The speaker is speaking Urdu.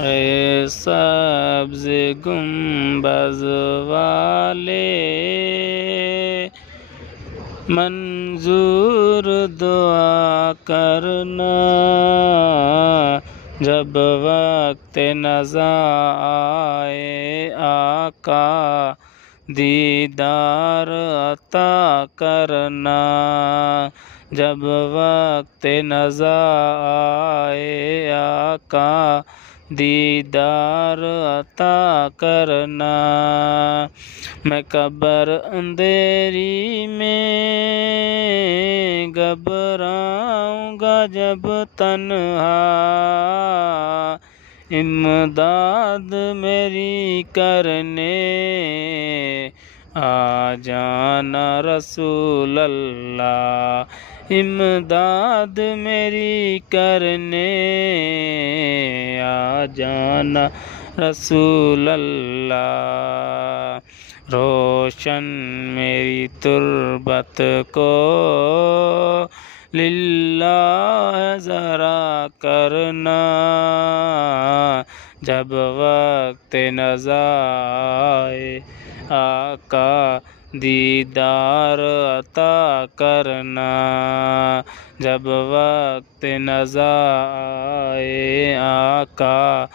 اے سبز گنبد والے منظور دعا کرنا، جب وقت نزا آئے آقا دیدار عطا کرنا، جب وقت نزا آئے آقا دیدار عطا کرنا۔ میں قبر اندھیری میں گھبراؤں گا جب تنہا، امداد میری کرنے آ جانا رسول اللہ، امداد میری کرنے آ جانا رسول اللہ۔ روشن میری تربت کو للہ ذرا کرنا، جب وقت نزا آئے آقا دیدار عطا کرنا، جب وقت نزا آئے آقا